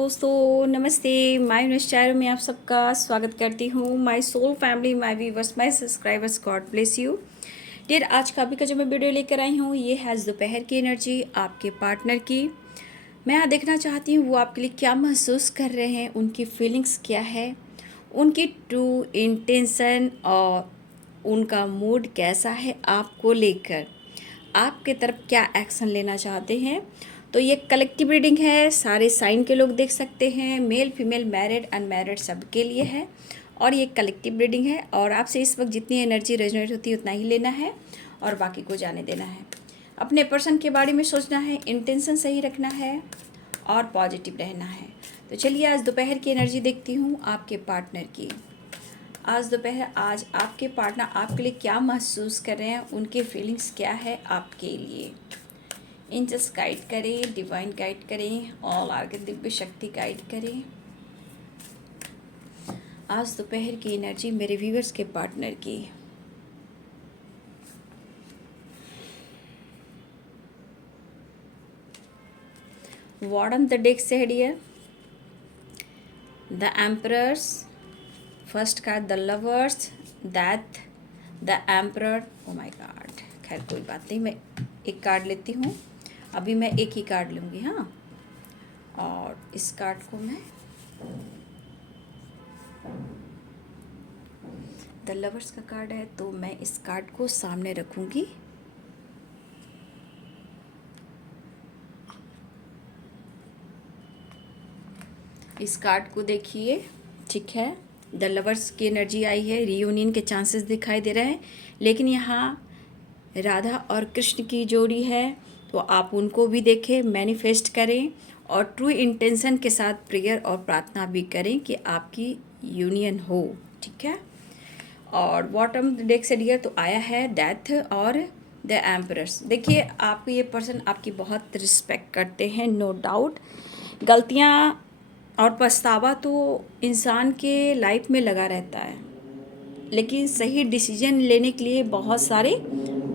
दोस्तों, नमस्ते। My news में आप सबका स्वागत करती हूँ। My soul family, my viewers, my subscribers, god bless you dear. आज का अभी का जो मैं वीडियो लेकर आई हूँ, ये है दोपहर की एनर्जी आपके पार्टनर की। मैं यहाँ देखना चाहती हूँ वो आपके लिए क्या महसूस कर रहे हैं, उनकी फीलिंग्स क्या है, उनकी ट्रू इंटेंशन और उनका मूड कैसा है आपको लेकर, आपके तरफ क्या एक्शन लेना चाहते हैं। तो ये कलेक्टिव रीडिंग है, सारे साइन के लोग देख सकते हैं, मेल फीमेल मैरिड अनमैरिड सबके लिए है। और ये कलेक्टिव रीडिंग है और आपसे इस वक्त जितनी एनर्जी रेजोनेट होती है उतना ही लेना है और बाकी को जाने देना है। अपने पर्सन के बारे में सोचना है, इंटेंशन सही रखना है और पॉजिटिव रहना है। तो चलिए आज दोपहर की एनर्जी देखती हूँ आपके पार्टनर की। आज आपके पार्टनर आपके लिए क्या महसूस कर रहे हैं, उनके फीलिंग्स क्या है आपके लिए। एंजल्स गाइड करें, डिवाइन गाइड करें, ऑल आर्गे दिव्य शक्ति गाइड करें। आज दोपहर की एनर्जी मेरे व्यूअर्स के पार्टनर की। Warden the deck said here, the emperors, first card the lovers, death, the emperor, oh my god। खैर कोई बात नहीं, मैं एक कार्ड लेती हूँ। अभी मैं एक ही कार्ड लूँगी, हाँ। और इस कार्ड को मैं द लवर्स का कार्ड है, तो मैं इस कार्ड को सामने रखूँगी। इस कार्ड को देखिए, ठीक है। द लवर्स की एनर्जी आई है, रियूनियन के चांसेस दिखाई दे रहे हैं, लेकिन यहाँ राधा और कृष्ण की जोड़ी है, तो आप उनको भी देखें, मैनिफेस्ट करें और ट्रू इंटेंशन के साथ प्रेयर और प्रार्थना भी करें कि आपकी यूनियन हो, ठीक है। और बॉटम डेक से डियर तो आया है डेथ और द एम्परर्स। देखिए आपको ये पर्सन आपकी बहुत रिस्पेक्ट करते हैं, नो डाउट। गलतियाँ और पछतावा तो इंसान के लाइफ में लगा रहता है, लेकिन सही डिसीजन लेने के लिए बहुत सारे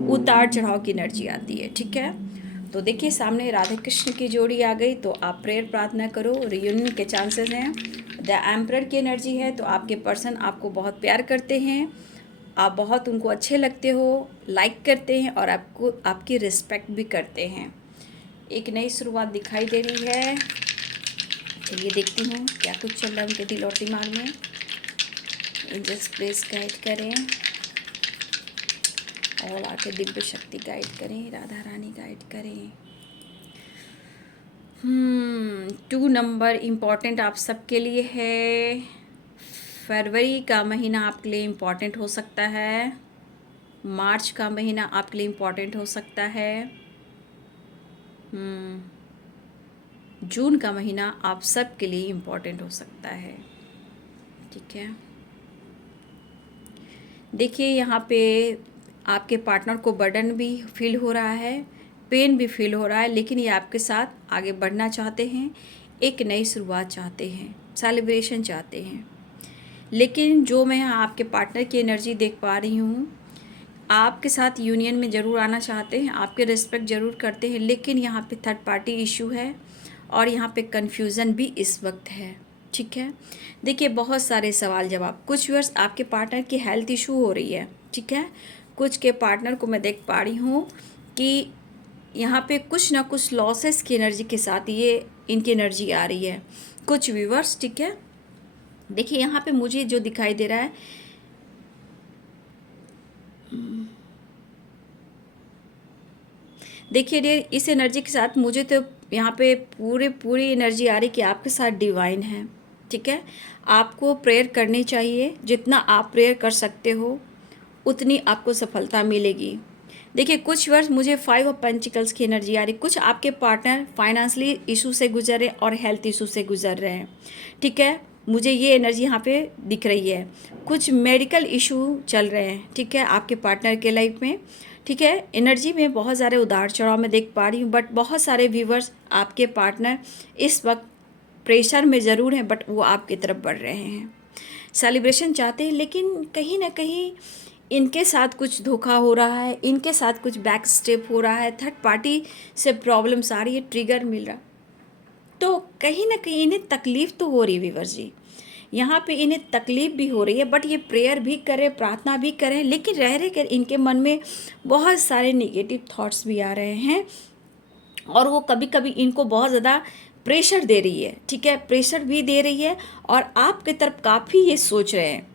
उतार चढ़ाव की एनर्जी आती है, ठीक है। तो देखिए सामने राधा कृष्ण की जोड़ी आ गई, तो आप प्रेयर प्रार्थना करो, रियूनियन के चांसेस हैं। द एम्परर की एनर्जी है, तो आपके पर्सन आपको बहुत प्यार करते हैं, आप बहुत उनको अच्छे लगते हो, लाइक करते हैं और आपको आपकी रिस्पेक्ट भी करते हैं। एक नई शुरुआत दिखाई दे रही है। चलिए देखती हूँ क्या कुछ चल रहा है उनके दिल और दिमाग में। एंजल्स प्लीज गाइड करें और आके दिव्य शक्ति गाइड करें, राधा रानी गाइड करें। 2 नंबर इम्पॉर्टेंट आप सबके लिए है। फरवरी का महीना आपके लिए इम्पॉर्टेंट हो सकता है, मार्च का महीना आपके लिए इम्पॉर्टेंट हो सकता है, जून का महीना आप सब के लिए इम्पॉर्टेंट हो सकता है, ठीक है। देखिए यहाँ पे आपके पार्टनर को बर्डन भी फील हो रहा है, पेन भी फील हो रहा है, लेकिन ये आपके साथ आगे बढ़ना चाहते हैं, एक नई शुरुआत चाहते हैं, सेलिब्रेशन चाहते हैं। लेकिन जो मैं यहाँ आपके पार्टनर की एनर्जी देख पा रही हूँ, आपके साथ यूनियन में ज़रूर आना चाहते हैं, आपके रिस्पेक्ट ज़रूर करते हैं, लेकिन यहाँ पे थर्ड पार्टी इशू है और यहाँ पे कन्फ्यूज़न भी इस वक्त है, ठीक है। देखिए बहुत सारे सवाल जवाब, कुछ व्यूअर्स आपके पार्टनर की हेल्थ इशू हो रही है, ठीक है। कुछ के पार्टनर को मैं देख पा रही हूँ कि यहाँ पे कुछ ना कुछ लॉसेस की एनर्जी के साथ ये इनकी एनर्जी आ रही है, कुछ व्यूअर्स, ठीक है। देखिए यहाँ पे मुझे जो दिखाई दे रहा है, देखिए डियर, इस एनर्जी के साथ मुझे तो यहाँ पे पूरी एनर्जी आ रही कि आपके साथ डिवाइन है, ठीक है। आपको प्रेयर करनी चाहिए, जितना आप प्रेयर कर सकते हो उतनी आपको सफलता मिलेगी। देखिए कुछ वर्ष मुझे 5 ऑफ पेंटिकल्स की एनर्जी आ रही, कुछ आपके पार्टनर फाइनेंशियली इशू से गुजर रहे हैं और हेल्थ इशू से गुजर रहे हैं, ठीक है। मुझे ये एनर्जी यहाँ पे दिख रही है, कुछ मेडिकल इशू चल रहे हैं, ठीक है, आपके पार्टनर के लाइफ में, ठीक है। एनर्जी में बहुत सारे उतार चढ़ाव में देख पा रही हूँ, बट बहुत सारे व्यूवर्स आपके पार्टनर इस वक्त प्रेशर में ज़रूर हैं, बट वो आपकी तरफ बढ़ रहे हैं, सेलिब्रेशन चाहते हैं, लेकिन कहीं ना कहीं इनके साथ कुछ धोखा हो रहा है, इनके साथ कुछ बैक स्टेप हो रहा है, थर्ड पार्टी से प्रॉब्लम्स आ रही है, ट्रिगर मिल रहा। तो कहीं ना कहीं इन्हें तकलीफ़ तो हो रही है व्यूअर्स जी, यहाँ पे इन्हें तकलीफ़ भी हो रही है, बट ये प्रेयर भी करें, प्रार्थना भी करें, लेकिन रह रह कर इनके मन में बहुत सारे नेगेटिव थॉट्स भी आ रहे हैं और वो कभी कभी इनको बहुत ज़्यादा प्रेशर दे रही है, ठीक है, प्रेशर भी दे रही है और आपके तरफ काफ़ी ये सोच रहे हैं।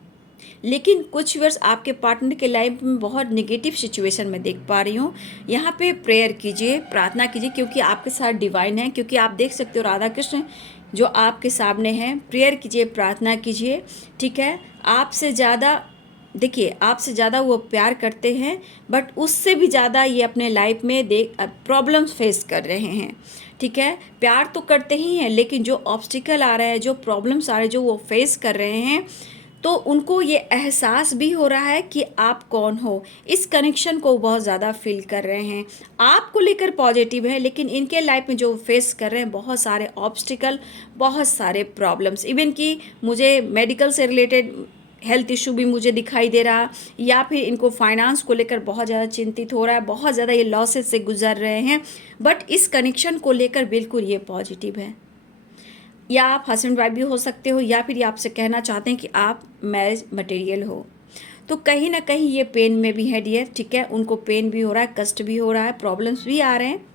लेकिन कुछ वर्ष आपके पार्टनर के लाइफ में बहुत निगेटिव सिचुएशन में देख पा रही हूँ। यहाँ पे प्रेयर कीजिए, प्रार्थना कीजिए, क्योंकि आपके साथ डिवाइन है, क्योंकि आप देख सकते हो राधा कृष्ण जो आपके सामने हैं। प्रेयर कीजिए, प्रार्थना कीजिए, ठीक है। आपसे ज़्यादा देखिए, आपसे ज़्यादा वो प्यार करते हैं, बट उससे भी ज़्यादा ये अपने लाइफ में प्रॉब्लम्स फेस कर रहे हैं, ठीक है। प्यार तो करते ही हैं, लेकिन जो ऑब्स्टिकल आ रहा है, जो प्रॉब्लम्स आ रहे हैं, जो वो फेस कर रहे हैं, तो उनको ये एहसास भी हो रहा है कि आप कौन हो। इस कनेक्शन को बहुत ज़्यादा फील कर रहे हैं। आपको लेकर पॉजिटिव है, लेकिन इनके लाइफ में जो फेस कर रहे हैं बहुत सारे ऑब्स्टिकल, बहुत सारे प्रॉब्लम्स, इवन कि मुझे मेडिकल से रिलेटेड हेल्थ इशू भी मुझे दिखाई दे रहा, या फिर इनको फाइनेंस को लेकर बहुत ज़्यादा चिंतित हो रहा है, बहुत ज़्यादा ये लॉसेस से गुजर रहे हैं। बट इस कनेक्शन को लेकर बिल्कुल ये पॉजिटिव है। या आप हस्बैंड वाइफ भी हो सकते हो, या फिर ये आपसे कहना चाहते हैं कि आप मैरिज मटेरियल हो। तो कहीं ना कहीं ये पेन में भी है डियर, ठीक है। उनको पेन भी हो रहा है, कष्ट भी हो रहा है, प्रॉब्लम्स भी आ रहे हैं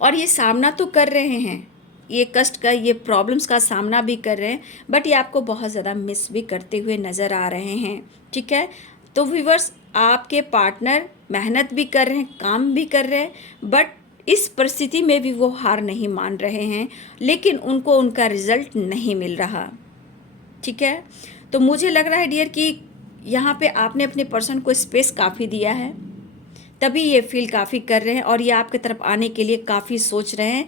और ये सामना तो कर रहे हैं, ये कष्ट का, ये प्रॉब्लम्स का सामना भी कर रहे हैं, बट ये आपको बहुत ज़्यादा मिस भी करते हुए नज़र आ रहे हैं, ठीक है। तो व्यूअर्स, आपके पार्टनर मेहनत भी कर रहे हैं, काम भी कर रहे हैं, बट इस परिस्थिति में भी वो हार नहीं मान रहे हैं, लेकिन उनको उनका रिजल्ट नहीं मिल रहा, ठीक है। तो मुझे लग रहा है डियर कि यहाँ पे आपने अपने पर्सन को स्पेस काफ़ी दिया है, तभी ये फील काफ़ी कर रहे हैं और ये आपके तरफ आने के लिए काफ़ी सोच रहे हैं,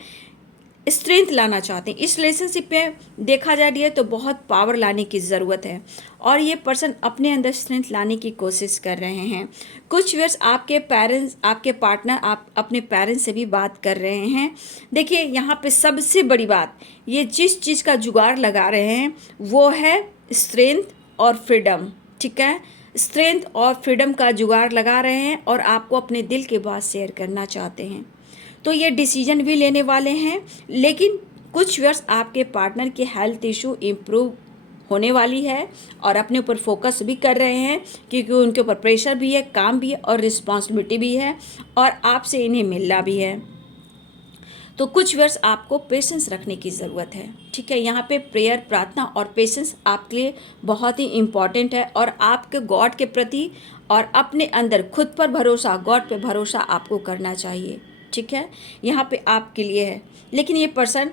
स्ट्रेंथ लाना चाहते हैं। इस रिलेशनशिप में देखा जाए डियर तो बहुत पावर लाने की ज़रूरत है और ये पर्सन अपने अंदर स्ट्रेंथ लाने की कोशिश कर रहे हैं। कुछ वर्ष आपके पेरेंट्स, आपके पार्टनर, आप अपने पेरेंट्स से भी बात कर रहे हैं। देखिए, यहाँ पे सबसे बड़ी बात, ये जिस चीज़ का जुगाड़ लगा रहे हैं वो है स्ट्रेंथ और फ्रीडम, ठीक है। स्ट्रेंथ और फ्रीडम का जुगाड़ लगा रहे हैं और आपको अपने दिल की बात शेयर करना चाहते हैं। तो ये डिसीजन भी लेने वाले हैं, लेकिन कुछ वर्ष आपके पार्टनर की हेल्थ इशू इम्प्रूव होने वाली है और अपने ऊपर फोकस भी कर रहे हैं, क्योंकि उनके ऊपर प्रेशर भी है, काम भी है और रिस्पॉन्सिबिलिटी भी है और आपसे इन्हें मिलना भी है। तो कुछ वर्ष आपको पेशेंस रखने की ज़रूरत है, ठीक है। यहाँ पे प्रेयर, प्रार्थना और पेशेंस आपके लिए बहुत ही इम्पॉर्टेंट है और आपके गॉड के प्रति और अपने अंदर खुद पर भरोसा, गॉड पे भरोसा आपको करना चाहिए, ठीक है। यहाँ पे आपके लिए है, लेकिन ये पर्सन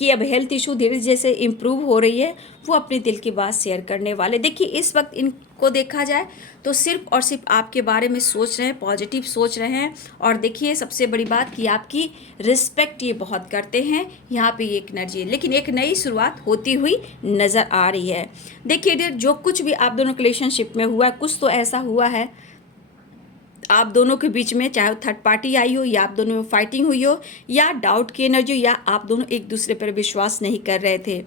कि अब हेल्थ इशू धीरे जैसे इम्प्रूव हो रही है, वो अपने दिल की बात शेयर करने वाले। देखिए, इस वक्त इनको देखा जाए तो सिर्फ और सिर्फ आपके बारे में सोच रहे हैं, पॉजिटिव सोच रहे हैं। और देखिए, सबसे बड़ी बात कि आपकी रिस्पेक्ट ये बहुत करते हैं। यहाँ पे एक एनर्जी है, लेकिन एक नई शुरुआत होती हुई नज़र आ रही है। देखिए डियर, जो कुछ भी आप दोनों के रिलेशनशिप में हुआ है, कुछ तो ऐसा हुआ है आप दोनों के बीच में, चाहे थर्ड पार्टी आई हो या आप दोनों में फाइटिंग हुई हो या डाउट की एनर्जी, या आप दोनों एक दूसरे पर विश्वास नहीं कर रहे थे,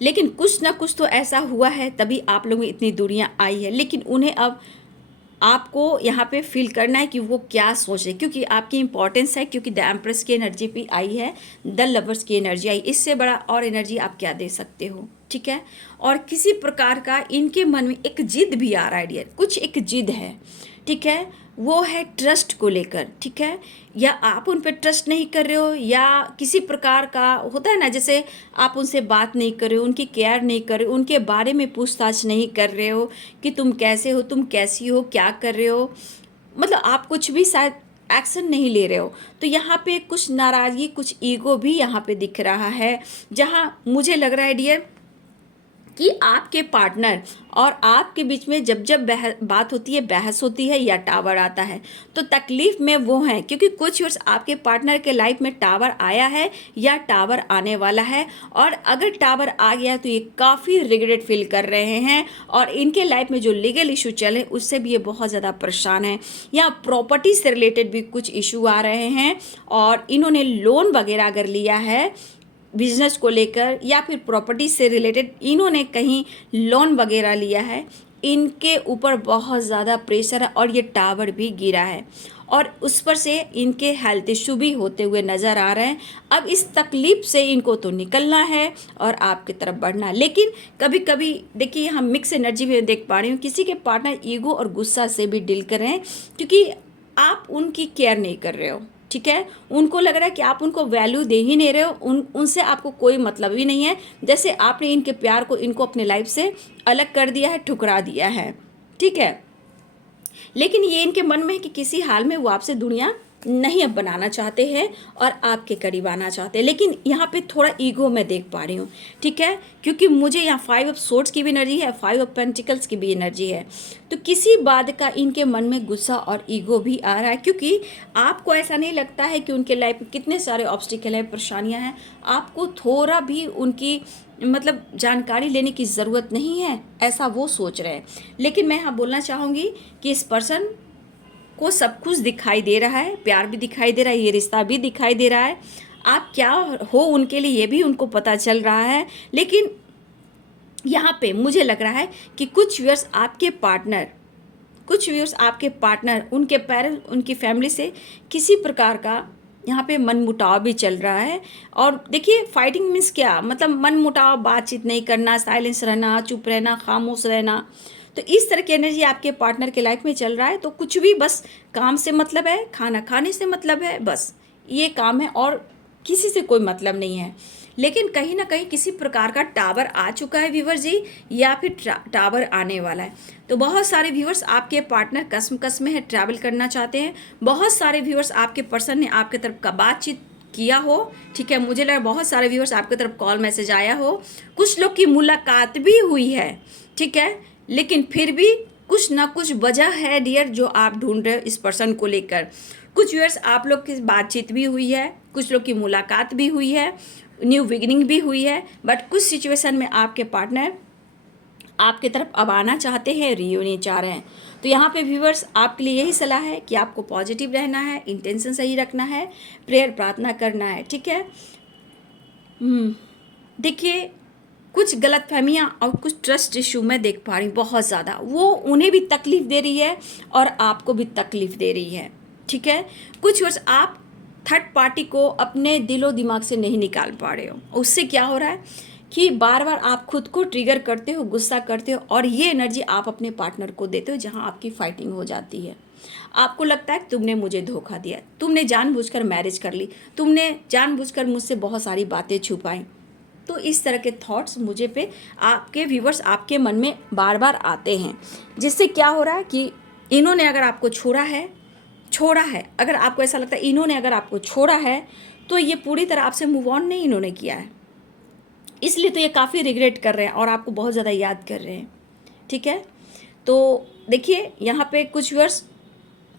लेकिन कुछ ना कुछ तो ऐसा हुआ है, तभी आप लोगों में इतनी दूरियां आई है। लेकिन उन्हें अब आपको यहाँ पे फील करना है कि वो क्या सोचे, क्योंकि आपकी इंपॉर्टेंस है, क्योंकि द एम्प्रेस की एनर्जी भी आई है, द लवर्स की एनर्जी आई। इससे बड़ा और एनर्जी आप क्या दे सकते हो, ठीक है। और किसी प्रकार का इनके मन में एक जिद भी आ रहा है डियर, कुछ एक जिद है, ठीक है। वो है ट्रस्ट को लेकर, ठीक है। या आप उन पर ट्रस्ट नहीं कर रहे हो, या किसी प्रकार का होता है ना, जैसे आप उनसे बात नहीं कर रहे हो, उनकी केयर नहीं कर रहे हो, उनके बारे में पूछताछ नहीं कर रहे हो कि तुम कैसे हो, तुम कैसी हो, क्या कर रहे हो, मतलब आप कुछ भी शायद एक्शन नहीं ले रहे हो। तो यहाँ पे कुछ नाराज़गी, कुछ ईगो भी यहाँ पे दिख रहा है, जहाँ मुझे लग रहा है डियर कि आपके पार्टनर और आपके बीच में जब जब बात होती है, बहस होती है या टावर आता है, तो तकलीफ़ में वो हैं, क्योंकि कुछ वर्ष आपके पार्टनर के लाइफ में टावर आया है या टावर आने वाला है। और अगर टावर आ गया तो ये काफ़ी रिग्रेट फील कर रहे हैं और इनके लाइफ में जो लीगल इशू चले उससे भी ये बहुत ज़्यादा परेशान हैं। या प्रॉपर्टी से रिलेटेड भी कुछ इशू आ रहे हैं और इन्होंने लोन वगैरह अगर लिया है बिजनेस को लेकर या फिर प्रॉपर्टी से रिलेटेड, इन्होंने कहीं लोन वगैरह लिया है, इनके ऊपर बहुत ज़्यादा प्रेशर है और ये टावर भी गिरा है। और उस पर से इनके हेल्थ इशू भी होते हुए नज़र आ रहे हैं। अब इस तकलीफ से इनको तो निकलना है और आपकी तरफ बढ़ना है। लेकिन कभी कभी देखिए, हम मिक्स एनर्जी में देख पा रही हूँ, किसी के पार्टनर ईगो और गुस्सा से भी डील कर रहे हैं, क्योंकि आप उनकी केयर नहीं कर रहे हो। ठीक है, उनको लग रहा है कि आप उनको वैल्यू दे ही नहीं रहे हो, उनसे आपको कोई मतलब ही नहीं है, जैसे आपने इनके प्यार को, इनको अपने लाइफ से अलग कर दिया है, ठुकरा दिया है। ठीक है, लेकिन ये इनके मन में है कि किसी हाल में वो आपसे दुनिया नहीं अब बनाना चाहते हैं और आपके करीब आना चाहते हैं। लेकिन यहाँ पे थोड़ा ईगो मैं देख पा रही हूँ। ठीक है, क्योंकि मुझे यहाँ 5 ऑफ सोर्ड्स की भी एनर्जी है, 5 ऑफ पेंटिकल्स की भी एनर्जी है। तो किसी बात का इनके मन में गुस्सा और ईगो भी आ रहा है, क्योंकि आपको ऐसा नहीं लगता है कि उनके लाइफ में कितने सारे ऑब्स्टिकल हैं, परेशानियाँ हैं, आपको थोड़ा भी उनकी मतलब जानकारी लेने की ज़रूरत नहीं है, ऐसा वो सोच रहे हैं। लेकिन मैं यहाँ बोलना चाहूँगी कि इस पर्सन को सब कुछ दिखाई दे रहा है, प्यार भी दिखाई दे रहा है, ये रिश्ता भी दिखाई दे रहा है, आप क्या हो उनके लिए ये भी उनको पता चल रहा है। लेकिन यहाँ पे मुझे लग रहा है कि कुछ व्यूअर्स आपके पार्टनर उनके पेरेंट्स, उनकी फैमिली से किसी प्रकार का यहाँ पे मनमुटाव भी चल रहा है। और देखिए, फाइटिंग मीन्स क्या, मतलब मनमुटाव, बातचीत नहीं करना, साइलेंस रहना, चुप रहना, खामोश रहना। तो इस तरह की एनर्जी आपके पार्टनर के लाइफ में चल रहा है। तो कुछ भी, बस काम से मतलब है, खाना खाने से मतलब है, बस ये काम है और किसी से कोई मतलब नहीं है। लेकिन कहीं ना कहीं किसी प्रकार का टावर आ चुका है व्यूअर्स जी, या फिर टावर आने वाला है। तो बहुत सारे व्यूअर्स आपके पार्टनर कसम में है, ट्रैवल करना चाहते हैं। बहुत सारे व्यूअर्स आपके पर्सन ने आपके तरफ का बातचीत किया हो। ठीक है, मुझे लगा बहुत सारे व्यूअर्स आपकी तरफ कॉल मैसेज आया हो, कुछ लोग की मुलाकात भी हुई है। ठीक है, लेकिन फिर भी कुछ ना कुछ वजह है डियर जो आप ढूंढ रहे हो इस पर्सन को लेकर। कुछ व्यूअर्स आप लोग की बातचीत भी हुई है, कुछ लोग की मुलाकात भी हुई है, न्यू बिगिनिंग भी हुई है, बट कुछ सिचुएशन में आपके पार्टनर आपके तरफ अब आना चाहते हैं, रियूनियन चाह रहे हैं। तो यहाँ पे व्यूअर्स आपके लिए यही सलाह है कि आपको पॉजिटिव रहना है, इंटेंशन सही रखना है, प्रेयर प्रार्थना करना है। ठीक है, देखिए, कुछ गलतफहमियाँ और कुछ ट्रस्ट इशू मैं देख पा रही हूँ बहुत ज़्यादा, वो उन्हें भी तकलीफ़ दे रही है और आपको भी तकलीफ़ दे रही है। ठीक है, कुछ वर्ष आप थर्ड पार्टी को अपने दिलो दिमाग से नहीं निकाल पा रहे हो। उससे क्या हो रहा है कि बार बार आप खुद को ट्रिगर करते हो, गुस्सा करते हो, और ये एनर्जी आप अपने पार्टनर को देते हो, जहाँ आपकी फाइटिंग हो जाती है। आपको लगता है कि तुमने मुझे धोखा दिया, तुमने जानबूझकर मैरिज कर ली, तुमने जानबूझकर मुझसे बहुत सारी बातें छुपाई। तो इस तरह के थॉट्स मुझे पे आपके व्यूवर्स आपके मन में बार बार आते हैं, जिससे क्या हो रहा है कि इन्होंने अगर आपको छोड़ा है, अगर आपको ऐसा लगता है इन्होंने अगर आपको छोड़ा है, तो ये पूरी तरह आपसे मूव ऑन नहीं इन्होंने किया है, इसलिए तो ये काफ़ी रिग्रेट कर रहे हैं और आपको बहुत ज़्यादा याद कर रहे हैं। ठीक है, तो देखिए, यहाँ पे कुछ व्यूअर्स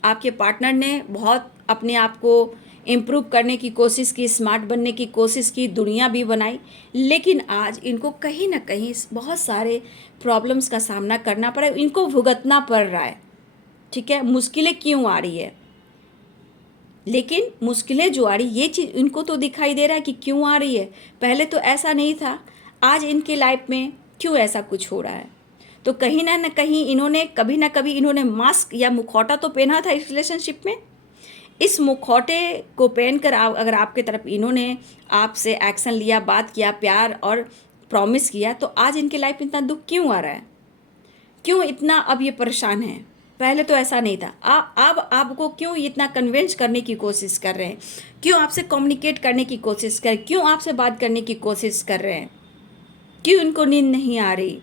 आपके पार्टनर ने बहुत अपने आप को इम्प्रूव करने की कोशिश की, स्मार्ट बनने की कोशिश की, दुनिया भी बनाई, लेकिन आज इनको कहीं ना कहीं बहुत सारे प्रॉब्लम्स का सामना करना पड़ा, इनको भुगतना पड़ रहा है। ठीक है, मुश्किलें क्यों आ रही है, लेकिन मुश्किलें जो आ रही, ये चीज़ इनको तो दिखाई दे रहा है कि क्यों आ रही है। पहले तो ऐसा नहीं था, आज इनके लाइफ में क्यों ऐसा कुछ हो रहा है। तो कहीं ना कहीं इन्होंने कभी ना कभी इन्होंने मास्क या मुखौटा तो पहना था इस रिलेशनशिप में। इस मुखौटे को पहनकर अगर आपके तरफ इन्होंने आपसे एक्शन लिया, बात किया, प्यार और प्रॉमिस किया, तो आज इनके लाइफ में इतना दुख क्यों आ रहा है, क्यों इतना अब ये परेशान है। पहले तो ऐसा नहीं था। अब आपको क्यों इतना कन्विंस करने की कोशिश कर रहे हैं, क्यों आपसे कम्युनिकेट करने की कोशिश कर, क्यों आपसे बात करने की कोशिश कर रहे हैं, क्यों इनको नींद नहीं आ रही,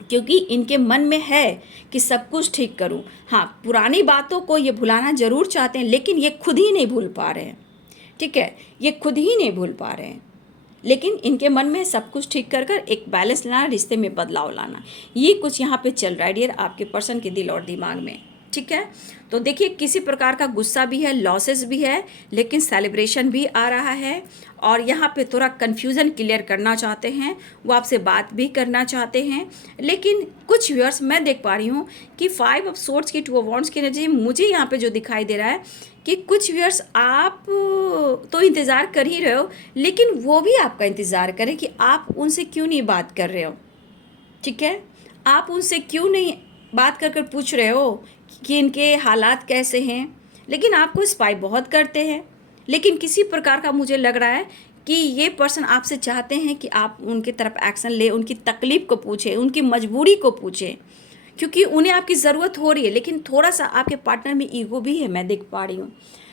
क्योंकि इनके मन में है कि सब कुछ ठीक करूं। हाँ, पुरानी बातों को ये भुलाना ज़रूर चाहते हैं, लेकिन ये खुद ही नहीं भूल पा रहे हैं। ठीक है, ये खुद ही नहीं भूल पा रहे हैं, लेकिन इनके मन में सब कुछ ठीक कर कर एक बैलेंस लाना, रिश्ते में बदलाव लाना, ये कुछ यहाँ पे चल रहा है डियर आपके पर्सन के दिल और दिमाग में। ठीक है, तो देखिए, किसी प्रकार का गुस्सा भी है, लॉसेस भी है, लेकिन सेलिब्रेशन भी आ रहा है। और यहाँ पे थोड़ा कन्फ्यूज़न क्लियर करना चाहते हैं, वो आपसे बात भी करना चाहते हैं। लेकिन कुछ व्यूअर्स मैं देख पा रही हूँ कि 5 ऑफ सोर्ड्स की 2 ऑफ वॉन्ड्स की एनर्जी मुझे यहाँ पे जो दिखाई दे रहा है कि कुछ व्यूअर्स आप तो इंतज़ार कर ही रहे हो, लेकिन वो भी आपका इंतज़ार करें कि आप उनसे क्यों नहीं बात कर रहे हो। ठीक है, आप उनसे क्यों नहीं बात कर कर पूछ रहे हो कि इनके हालात कैसे हैं, लेकिन आपको स्पाई बहुत करते हैं। लेकिन किसी प्रकार का मुझे लग रहा है कि ये पर्सन आपसे चाहते हैं कि आप उनकी तरफ एक्शन ले, उनकी तकलीफ़ को पूछें, उनकी मजबूरी को पूछें, क्योंकि उन्हें आपकी ज़रूरत हो रही है। लेकिन थोड़ा सा आपके पार्टनर में ईगो भी है, मैं देख पा रही हूँ।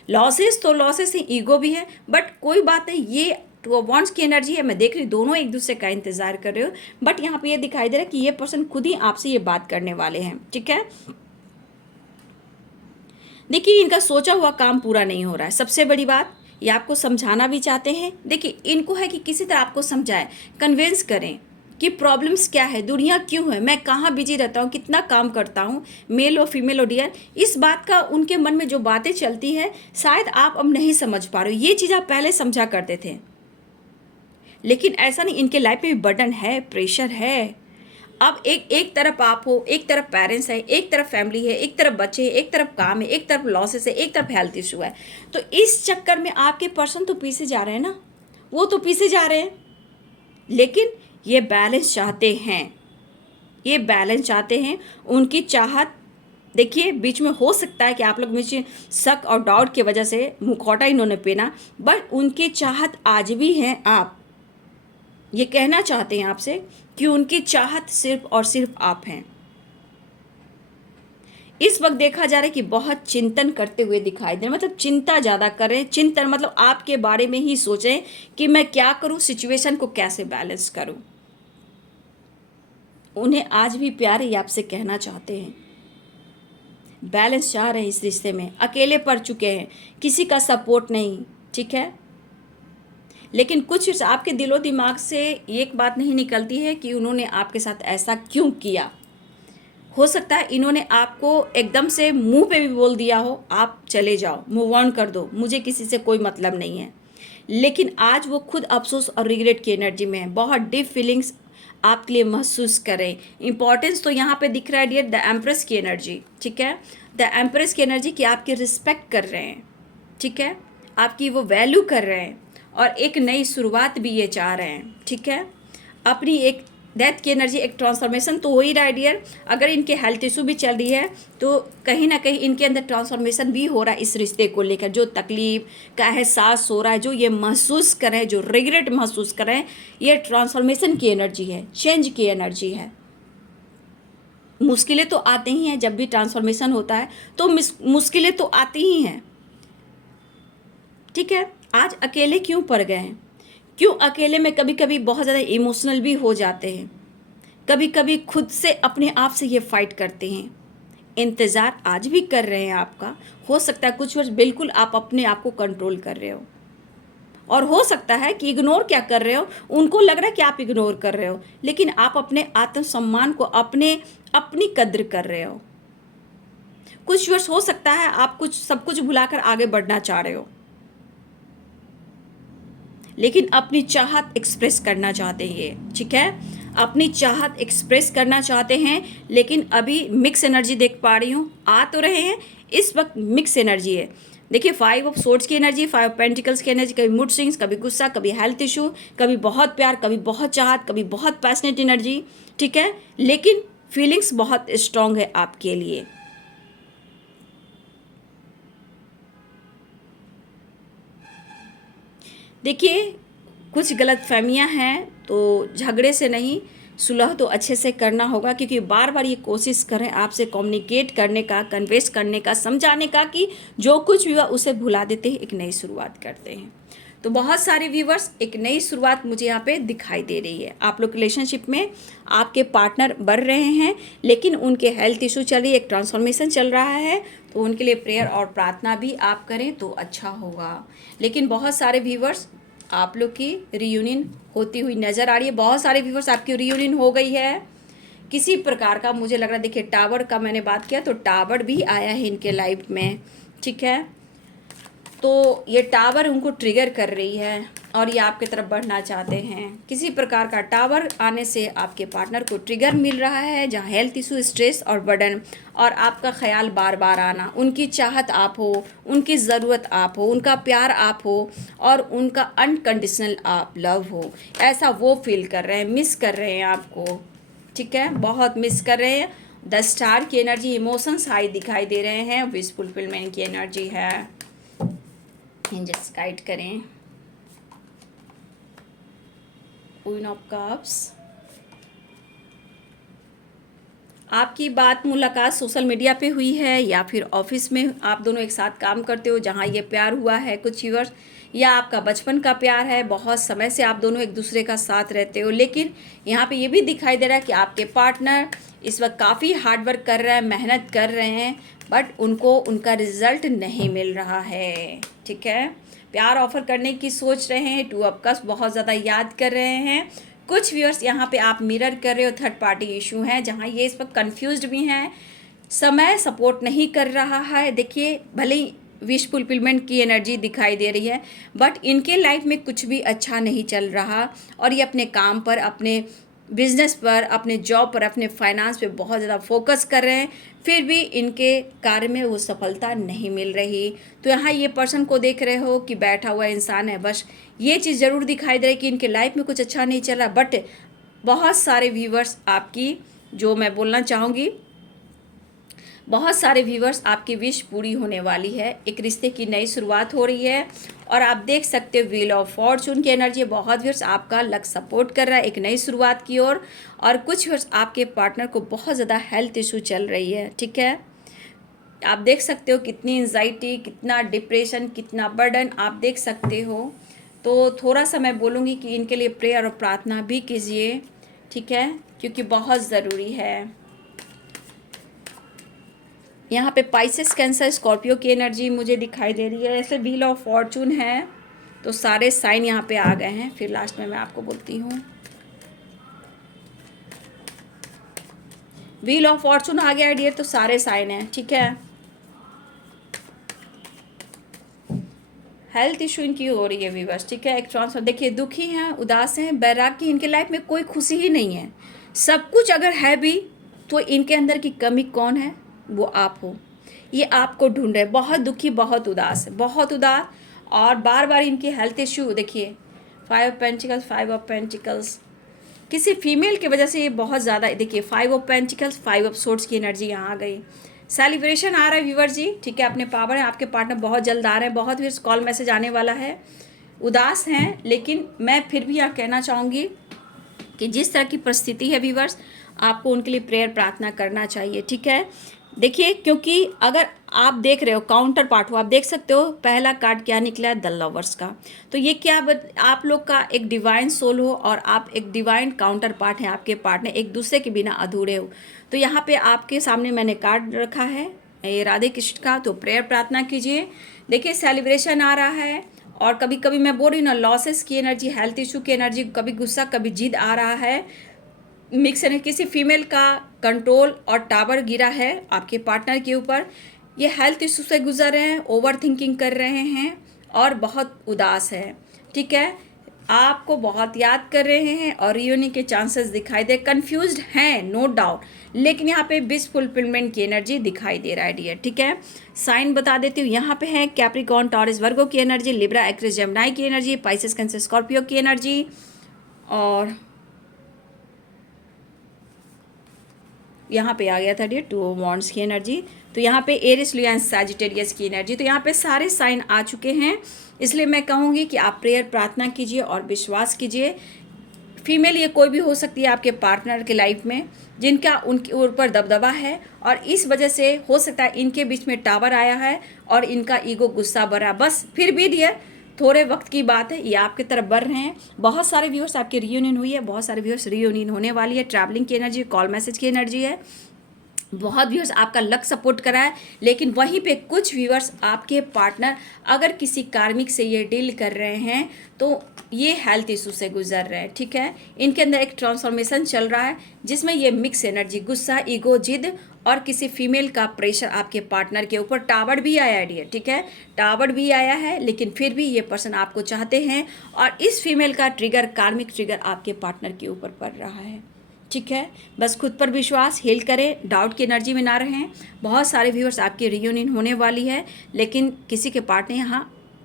लॉसेस तो लॉसेस है, ईगो भी है, बट कोई बात नहीं, ये टू वॉन्ट्स की एनर्जी है। मैं देख रही हूँ दोनों एक दूसरे का इंतजार कर रहे हो, बट यहाँ पे ये दिखाई दे रहा है कि ये पर्सन खुद ही आपसे ये बात करने वाले हैं। ठीक है, देखिए इनका सोचा हुआ काम पूरा नहीं हो रहा है। सबसे बड़ी बात, ये आपको समझाना भी चाहते हैं। देखिए इनको है कि किसी तरह आपको समझाएं, कन्विंस करें कि प्रॉब्लम्स क्या है, दुनिया क्यों है, मैं कहाँ बिजी रहता हूँ, कितना काम करता हूँ, मेल और फीमेल और डियर। इस बात का उनके मन में जो बातें चलती है, शायद आप अब नहीं समझ पा रहे हो। ये चीज़ आप पहले समझा करते थे, लेकिन ऐसा नहीं, इनके लाइफ में भी बर्डन है, प्रेशर है। अब एक तरफ आप हो, एक तरफ पेरेंट्स है, एक तरफ फैमिली है, एक तरफ बच्चे है, एक तरफ काम है, एक तरफ लॉसेस है, एक तरफ हेल्थ इशू है। तो इस चक्कर में आपके पर्सन तो पीछे जा रहे हैं ना, वो तो पीछे जा रहे हैं। लेकिन ये बैलेंस चाहते हैं, ये बैलेंस चाहते हैं। उनकी चाहत, देखिए बीच में हो सकता है कि आप लोग मुझे शक और डाउट की वजह से मुखौटा इन्होंने पहना, बट उनकी चाहत आज भी है। आप ये कहना चाहते हैं आपसे कि उनकी चाहत सिर्फ और सिर्फ आप हैं। इस वक्त देखा जा रहा है कि बहुत चिंतन करते हुए दिखाई दे, मतलब चिंता ज़्यादा करें। चिंतन मतलब आपके बारे में ही सोचें कि मैं क्या करूं, सिचुएशन को कैसे बैलेंस करूं। उन्हें आज भी प्यार ही आपसे कहना चाहते हैं, बैलेंस चाह रहे हैं इस रिश्ते में, अकेले पड़ चुके हैं, किसी का सपोर्ट नहीं। ठीक है, लेकिन कुछ आपके दिलो दिमाग से एक बात नहीं निकलती है कि उन्होंने आपके साथ ऐसा क्यों किया। हो सकता है इन्होंने आपको एकदम से मुंह पे भी बोल दिया हो, आप चले जाओ, मूव ऑन कर दो, मुझे किसी से कोई मतलब नहीं है। लेकिन आज वो खुद अफसोस और रिग्रेट की एनर्जी में है, बहुत डीप फीलिंग्स आपके लिए महसूस करें। इंपॉर्टेंस तो यहाँ पे दिख रहा है डियर, द एम्प्रेस की एनर्जी। ठीक है, द एम्प्रेस की एनर्जी कि आपकी रिस्पेक्ट कर रहे हैं। ठीक है, आपकी वो वैल्यू कर रहे हैं, और एक नई शुरुआत भी ये चाह रहे हैं। ठीक है, अपनी एक डेथ की एनर्जी, एक ट्रांसफॉर्मेशन तो हो ही रहा है डियर। अगर इनके हेल्थ इशू भी चल रही है तो कहीं ना कहीं इनके अंदर ट्रांसफॉर्मेशन भी हो रहा है इस रिश्ते को लेकर। जो तकलीफ का एहसास हो रहा है, जो ये महसूस कर रहे हैं, जो रिग्रेट महसूस कर रहे हैं, ये ट्रांसफॉर्मेशन की एनर्जी है, चेंज की एनर्जी है। मुश्किलें तो आती ही हैं, जब भी ट्रांसफॉर्मेशन होता है तो मुश्किलें तो आती ही हैं। ठीक है, आज अकेले क्यों पड़ गए हैं, क्यों अकेले में कभी कभी बहुत ज़्यादा इमोशनल भी हो जाते हैं, कभी कभी खुद से अपने आप से ये फाइट करते हैं। इंतज़ार आज भी कर रहे हैं आपका। हो सकता है कुछ वर्ष बिल्कुल आप अपने आप को कंट्रोल कर रहे हो, और हो सकता है कि इग्नोर क्या कर रहे हो, उनको लग रहा है कि आप इग्नोर कर रहे हो, लेकिन आप अपने आत्मसम्मान को, अपनी कद्र कर रहे हो। कुछ वर्ष हो सकता है आप सब कुछ भुलाकर आगे बढ़ना चाह रहे हो, लेकिन अपनी चाहत एक्सप्रेस करना चाहते हैं ये। ठीक है, अपनी चाहत एक्सप्रेस करना चाहते हैं, लेकिन अभी मिक्स एनर्जी देख पा रही हूँ। आ तो रहे हैं, इस वक्त मिक्स एनर्जी है। देखिए 5 ऑफ सोर्ड्स की एनर्जी, 5 ऑफ पेंटिकल्स की एनर्जी, कभी मूड स्विंग्स, कभी गुस्सा, कभी हेल्थ इशू, कभी बहुत प्यार, कभी बहुत चाहत, कभी बहुत पैशनेट एनर्जी। ठीक है, लेकिन फीलिंग्स बहुत स्ट्रांग है आपके लिए। देखिए कुछ गलतफहमियां हैं, तो झगड़े से नहीं, सुलह तो अच्छे से करना होगा, क्योंकि बार बार ये कोशिश करें आपसे कम्युनिकेट करने का, कन्वेंस करने का, समझाने का कि जो कुछ भी हुआ उसे भुला देते हैं, एक नई शुरुआत करते हैं। तो बहुत सारे व्यूवर्स, एक नई शुरुआत मुझे यहाँ पे दिखाई दे रही है। आप लोग रिलेशनशिप में आपके पार्टनर बढ़ रहे हैं, लेकिन उनके हेल्थ इशू चल रही है, एक ट्रांसफॉर्मेशन चल रहा है, तो उनके लिए प्रेयर और प्रार्थना भी आप करें तो अच्छा होगा। लेकिन बहुत सारे व्यूवर्स, आप लोग की रियूनियन होती हुई नज़र आ रही है। बहुत सारे व्यूवर्स आपकी रियूनियन हो गई है किसी प्रकार का, मुझे लग रहा है। देखिए टावर का मैंने बात किया तो टावर भी आया है इनके लाइफ में। ठीक है, तो ये टावर उनको ट्रिगर कर रही है और ये आपकी तरफ बढ़ना चाहते हैं। किसी प्रकार का टावर आने से आपके पार्टनर को ट्रिगर मिल रहा है, जहाँ हेल्थ इशू, स्ट्रेस और बर्डन, और आपका ख्याल बार बार आना, उनकी चाहत आप हो, उनकी ज़रूरत आप हो, उनका प्यार आप हो, और उनका अनकंडीशनल आप लव हो, ऐसा वो फील कर रहे हैं, मिस कर रहे हैं आपको। ठीक है, बहुत मिस कर रहे हैं, द स्टार की एनर्जी, इमोशंस हाई दिखाई दे रहे हैं, विश फुलफिलमेंट की एनर्जी है। एंजल्स गाइड करें। क्वीन ऑफ कप्स, आपकी बात मुलाकात सोशल मीडिया पे हुई है या फिर ऑफिस में आप दोनों एक साथ काम करते हो जहाँ ये प्यार हुआ है कुछ व्यूअर्स, या आपका बचपन का प्यार है, बहुत समय से आप दोनों एक दूसरे का साथ रहते हो। लेकिन यहाँ पे ये भी दिखाई दे रहा है कि आपके पार्टनर इस वक्त काफ़ी हार्ड वर्क कर रहे हैं, मेहनत कर रहे हैं, बट उनको उनका रिजल्ट नहीं मिल रहा है। ठीक है, प्यार ऑफर करने की सोच रहे हैं, 2 ऑफ कप्स बहुत ज़्यादा याद कर रहे हैं। कुछ व्यूअर्स यहाँ पे आप मिरर कर रहे हो, थर्ड पार्टी इशू है जहाँ ये इस वक्त कंफ्यूज्ड भी हैं, समय सपोर्ट नहीं कर रहा है। देखिए, भले ही विश फुलफिलमेंट की एनर्जी दिखाई दे रही है, बट इनके लाइफ में कुछ भी अच्छा नहीं चल रहा और ये अपने काम पर, अपने बिजनेस पर, अपने जॉब पर, अपने फाइनेंस पे बहुत ज़्यादा फोकस कर रहे हैं, फिर भी इनके कार्य में वो सफलता नहीं मिल रही। तो यहाँ ये पर्सन को देख रहे हो कि बैठा हुआ इंसान है, बस ये चीज़ ज़रूर दिखाई दे रही है कि इनके लाइफ में कुछ अच्छा नहीं चल रहा। बट बहुत सारे व्यूवर्स आपकी, जो मैं बोलना चाहूँगी, बहुत सारे व्यूवर्स आपकी विश पूरी होने वाली है, एक रिश्ते की नई शुरुआत हो रही है। और आप देख सकते हो व्हील ऑफ फॉर्चून की एनर्जी, बहुत व्यूवर्स आपका लक सपोर्ट कर रहा है एक नई शुरुआत की ओर। और कुछ व्यूवर्स आपके पार्टनर को बहुत ज़्यादा हेल्थ इशू चल रही है। ठीक है, आप देख सकते हो कितनी एंजाइटी, कितना डिप्रेशन, कितना बर्डन आप देख सकते हो। तो थोड़ा सा मैं बोलूँगी कि इनके लिए प्रेयर और प्रार्थना भी कीजिए। ठीक है, क्योंकि बहुत ज़रूरी है। यहाँ पे पाइसेस, कैंसर, स्कॉर्पियो की एनर्जी मुझे दिखाई दे रही है। ऐसे व्हील ऑफ फॉर्चून है तो सारे साइन यहाँ पे आ गए हैं। फिर लास्ट में मैं आपको बोलती हूँ, व्हील ऑफ फॉर्चून आ गया डियर, तो सारे साइन हैं। ठीक है, हेल्थ इशू इनकी हो रही है व्यूअर्स। ठीक है, एक ट्रांसफर, देखिए दुखी हैं, उदास हैं, बैरागी, इनके लाइफ में कोई खुशी ही नहीं है। सब कुछ अगर है भी तो इनके अंदर की कमी कौन है, वो आप हो। ये आपको ढूंढ रहे, बहुत दुखी, बहुत उदास, बहुत उदास। और बार बार इनकी हेल्थ इशू देखिए, 5 ऑफ पेंटिकल्स, 5 ऑफ पेंटिकल्स, किसी फीमेल की वजह से ये बहुत ज़्यादा, देखिए 5 ऑफ पेंटिकल्स, 5 ऑफ सोर्ड्स की एनर्जी यहाँ आ गई। सेलिब्रेशन आ रहा है व्यूवर जी। ठीक है, अपने पावर है, आपके पार्टनर बहुत जल्द आ रहे हैं, बहुत फिर कॉल मैसेज आने वाला है। उदास हैं, लेकिन मैं फिर भी यहाँ कहना चाहूँगी कि जिस तरह की परिस्थिति है व्यूवर्स, आपको उनके लिए प्रेयर प्रार्थना करना चाहिए। ठीक है, देखिए, क्योंकि अगर आप देख रहे हो काउंटर पार्ट हो, आप देख सकते हो पहला कार्ड क्या निकला है, द लवर्स का। तो ये क्या आप लोग का एक डिवाइन सोल हो और आप एक डिवाइन काउंटर पार्ट हैं, आपके पार्टनर एक दूसरे के बिना अधूरे हो। तो यहाँ पे आपके सामने मैंने कार्ड रखा है ये राधे कृष्ण का, तो प्रेयर प्रार्थना कीजिए। देखिए, सेलिब्रेशन आ रहा है और कभी कभी मैं बोल रही हूँ ना, लॉसेस की एनर्जी, हेल्थ इशू की एनर्जी, कभी गुस्सा, कभी जिद आ रहा है, मिक्स है। किसी फीमेल का कंट्रोल और टावर गिरा है आपके पार्टनर के ऊपर। ये हेल्थ इशू से गुजर रहे हैं, ओवर थिंकिंग कर रहे हैं और बहुत उदास है। ठीक है, आपको बहुत याद कर रहे हैं और रियूनियन के चांसेस दिखाई दे, कंफ्यूज्ड हैं नो डाउट, लेकिन यहाँ पे विश फुलफिलमेंट की एनर्जी दिखाई दे रहा है डियर। ठीक है, साइन बता देती हूँ, यहाँ पे है कैप्रिकॉर्न, टॉरस, वर्गो की एनर्जी, लिब्रा, एक्वेरियस, जेमिनी की एनर्जी, पाइसेस, कैंसर, स्कॉर्पियो की एनर्जी, और यहाँ पे आ गया था डियर 2 वॉन्ड्स की एनर्जी। तो यहाँ पे एरिस, लियो, सैजिटेरियस की एनर्जी। तो यहाँ पे सारे साइन आ चुके हैं, इसलिए मैं कहूँगी कि आप प्रेयर प्रार्थना कीजिए और विश्वास कीजिए। फीमेल ये कोई भी हो सकती है आपके पार्टनर के लाइफ में, जिनका उनके ऊपर दबदबा है और इस वजह से हो सकता है इनके बीच में टावर आया है और इनका ईगो गुस्सा भरा। बस फिर भी डियर थोड़े वक्त की बात है, ये आपकी तरफ बढ़ रहे हैं। बहुत सारे व्यूअर्स आपके रियूनियन हुई है, बहुत सारे व्यूअर्स रियूनियन होने वाली है। ट्रैवलिंग की एनर्जी, कॉल मैसेज की एनर्जी है। बहुत व्यूअर्स आपका लक सपोर्ट करा है, लेकिन वहीं पे कुछ व्यूअर्स आपके पार्टनर अगर किसी कार्मिक से ये डील कर रहे हैं तो ये हेल्थ इशू से गुजर रहे हैं। ठीक है, इनके अंदर एक ट्रांसफॉर्मेशन चल रहा है जिसमें ये मिक्स एनर्जी, गुस्सा, ईगो, जिद और किसी फीमेल का प्रेशर आपके पार्टनर के ऊपर। टावर भी आया है डियर। ठीक है, टावर भी आया है, लेकिन फिर भी ये पर्सन आपको चाहते हैं और इस फीमेल का ट्रिगर, कार्मिक ट्रिगर आपके पार्टनर के ऊपर पड़ रहा है। ठीक है, बस खुद पर विश्वास, हील करें, डाउट की एनर्जी में ना रहें। बहुत सारे व्यूअर्स आपकी रियूनियन होने वाली है, लेकिन किसी के पार्टनर यहाँ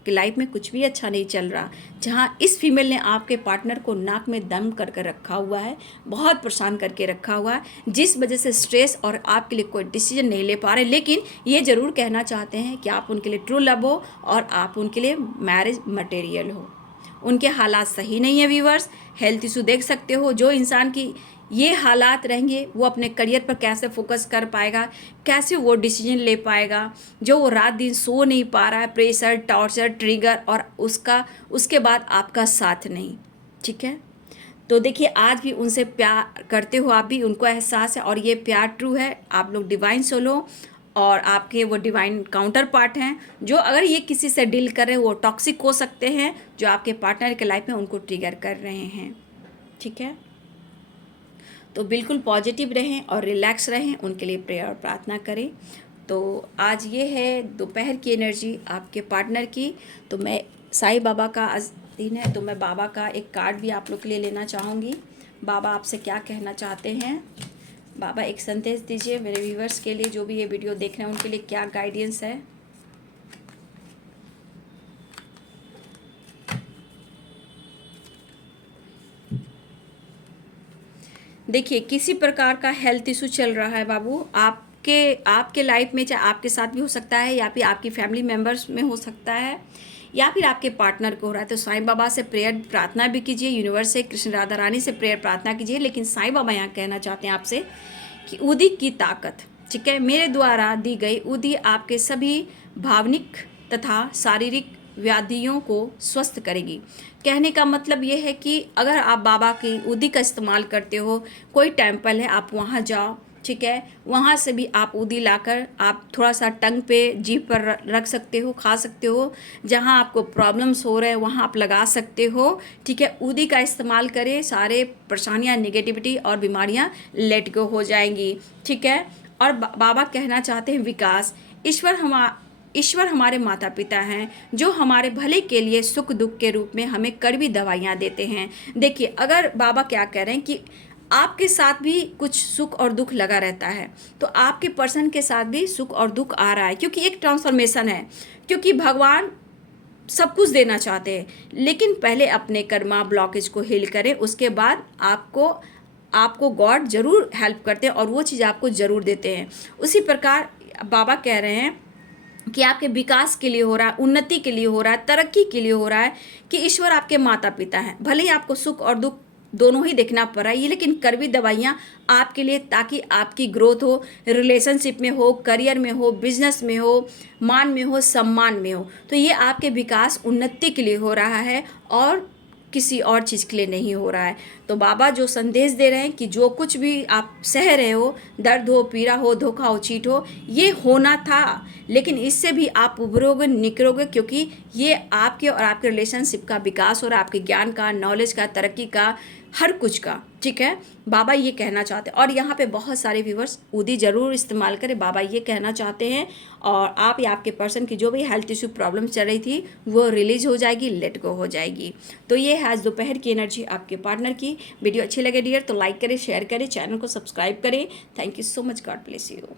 आपकी लाइफ में कुछ भी अच्छा नहीं चल रहा, जहाँ इस फीमेल ने आपके पार्टनर को नाक में दम कर कर रखा हुआ है, बहुत परेशान करके रखा हुआ है, जिस वजह से स्ट्रेस और आपके लिए कोई डिसीजन नहीं ले पा रहे। लेकिन ये ज़रूर कहना चाहते हैं कि आप उनके लिए ट्रू लव हो और आप उनके लिए मैरिज मटेरियल हो। उनके हालात सही नहीं है व्यूअर्स, हेल्थ इशू देख सकते हो। जो इंसान की ये हालात रहेंगे वो अपने करियर पर कैसे फोकस कर पाएगा, कैसे वो डिसीजन ले पाएगा, जो वो रात दिन सो नहीं पा रहा है, प्रेशर, टॉर्चर, ट्रिगर, और उसके बाद आपका साथ नहीं। ठीक है, तो देखिए आज भी उनसे प्यार करते हो आप भी, उनको एहसास है और ये प्यार ट्रू है। आप लोग डिवाइन सोल हो और आपके वो डिवाइन काउंटर पार्ट हैं, जो अगर ये किसी से डील कर रहे हैं वो टॉक्सिक हो सकते हैं, जो आपके पार्टनर के लाइफ में उनको ट्रिगर कर रहे हैं। ठीक है, तो बिल्कुल पॉजिटिव रहें और रिलैक्स रहें, उनके लिए प्रेयर और प्रार्थना करें। तो आज ये है दोपहर की एनर्जी आपके पार्टनर की। तो मैं साईं बाबा का आज दिन है, तो मैं बाबा का एक कार्ड भी आप लोग के लिए लेना चाहूँगी। बाबा आपसे क्या कहना चाहते हैं? बाबा एक संदेश दीजिए मेरे व्यूवर्स के लिए, जो भी ये वीडियो देख रहे हैं उनके लिए क्या गाइडेंस है। देखिए किसी प्रकार का हेल्थ इशू चल रहा है बाबू आपके लाइफ में, चाहे आपके साथ भी हो सकता है या फिर आपकी फैमिली मेम्बर्स में हो सकता है या फिर आपके पार्टनर को हो रहा है। तो साईं बाबा से प्रेयर प्रार्थना भी कीजिए, यूनिवर्स से कृष्ण राधा रानी से प्रेयर प्रार्थना कीजिए। लेकिन साईं बाबा यहाँ कहना चाहते हैं आपसे कि उदी की ताकत, ठीक है, मेरे द्वारा दी गई उदी आपके सभी भावनिक तथा शारीरिक व्याधियों को स्वस्थ करेगी। कहने का मतलब ये है कि अगर आप बाबा की उदी का इस्तेमाल करते हो, कोई टेम्पल है आप वहाँ जाओ, ठीक है, वहाँ से भी आप उदी लाकर आप थोड़ा सा टंग पे जीभ पर रख सकते हो, खा सकते हो। जहाँ आपको प्रॉब्लम्स हो रहे हैं वहाँ आप लगा सकते हो। ठीक है, उदी का इस्तेमाल करें, सारे परेशानियाँ, नेगेटिविटी और बीमारियाँ लेट गो हो जाएंगी। ठीक है, और बाबा कहना चाहते हैं विकास। ईश्वर हमारे माता पिता हैं, जो हमारे भले के लिए सुख दुख के रूप में हमें कड़वी दवाइयाँ देते हैं। देखिए अगर बाबा क्या कह रहे हैं कि आपके साथ भी कुछ सुख और दुख लगा रहता है, तो आपके पर्सन के साथ भी सुख और दुख आ रहा है, क्योंकि एक ट्रांसफॉर्मेशन है, क्योंकि भगवान सब कुछ देना चाहते हैं। लेकिन पहले अपने कर्मा ब्लॉकेज को हील करें, उसके बाद आपको गॉड ज़रूर हेल्प करते हैं और वो चीज़ आपको ज़रूर देते हैं। उसी प्रकार बाबा कह रहे हैं कि आपके विकास के लिए हो रहा है, उन्नति के लिए हो रहा है, तरक्की के लिए हो रहा है, कि ईश्वर आपके माता पिता हैं। भले ही आपको सुख और दुख दोनों ही देखना पड़ रहा है ये, लेकिन कड़वी दवाइयाँ आपके लिए, ताकि आपकी ग्रोथ हो, रिलेशनशिप में हो, करियर में हो, बिजनेस में हो, मान में हो, सम्मान में हो। तो ये आपके विकास उन्नति के लिए हो रहा है और किसी और चीज़ के लिए नहीं हो रहा है। तो बाबा जो संदेश दे रहे हैं कि जो कुछ भी आप सह रहे हो, दर्द हो, पीड़ा हो, धोखा हो, चीट हो, ये होना था, लेकिन इससे भी आप उभरोगे, निकलोगे, क्योंकि ये आपके और आपके रिलेशनशिप का विकास हो रहा है, आपके ज्ञान का, नॉलेज का, तरक्की का, हर कुछ का। ठीक है, बाबा ये कहना चाहते हैं। और यहाँ पे बहुत सारे व्यूवर्स उदी ज़रूर इस्तेमाल करें, बाबा ये कहना चाहते हैं। और आप या आपके पर्सन की जो भी हेल्थ इशू प्रॉब्लम चल रही थी वो रिलीज हो जाएगी, लेट गो हो जाएगी। तो ये है आज दोपहर की एनर्जी आपके पार्टनर की। वीडियो अच्छी लगे डियर तो लाइक करें, शेयर करें, चैनल को सब्सक्राइब करें। Thank you so much, God bless you.